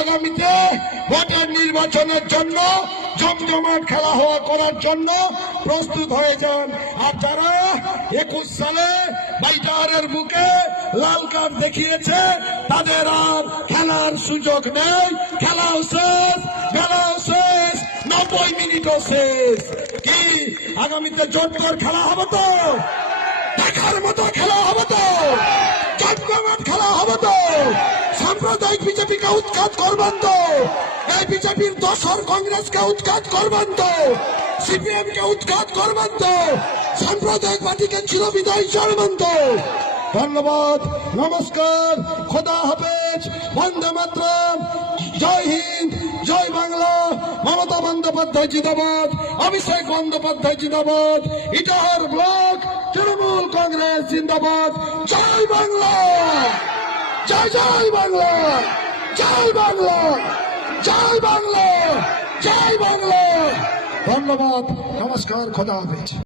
আগামীতে ভোটের নির্বাচনের জন্য জমজমাট খেলা হওয়া করার জন্য প্রস্তুত হয়ে যান। আর যারা 21 সালে বাইটারের বুকে লাল কার্ড দেখিয়েছে তাদের আর খেলার সুযোগ নেই। খেলাও শেষ, খেলাও শেষ, 90 মিনিটও শেষ। কি আগামীতে জোরদার খেলা হবে তো? দেখার মতো খেলা হবে তো? জমজমাট খেলা হবে তো? সাম্প্রদায়িক বিজেপিকে উৎখাত করবেন তো? এই বিজেপির দোসর কংগ্রেসকে উৎখাত করবেন তো? সিপিএম কে উৎখাত করবেন তো? সাম্প্রদায়িক পার্টিকে চিরবিদায় জানাবেন তো? ধন্যবাদ, নমস্কার, খোদা হাফেজ, বন্দে মাতরম, জয় হিন্দ, জয় বাংলা। মমতা বন্দ্যোপাধ্যায় জিন্দাবাদ, অভিষেক বন্দ্যোপাধ্যায় জিন্দাবাদ, ইটাহার ব্লক তৃণমূল কংগ্রেস জিন্দাবাদ। জয় বাংলা, জয় জয় বাংলা, জয় বাংলা, জয় বাংলা, জয় বাংলা। ধন্যবাদ, নমস্কার, খোদা হাফেজ।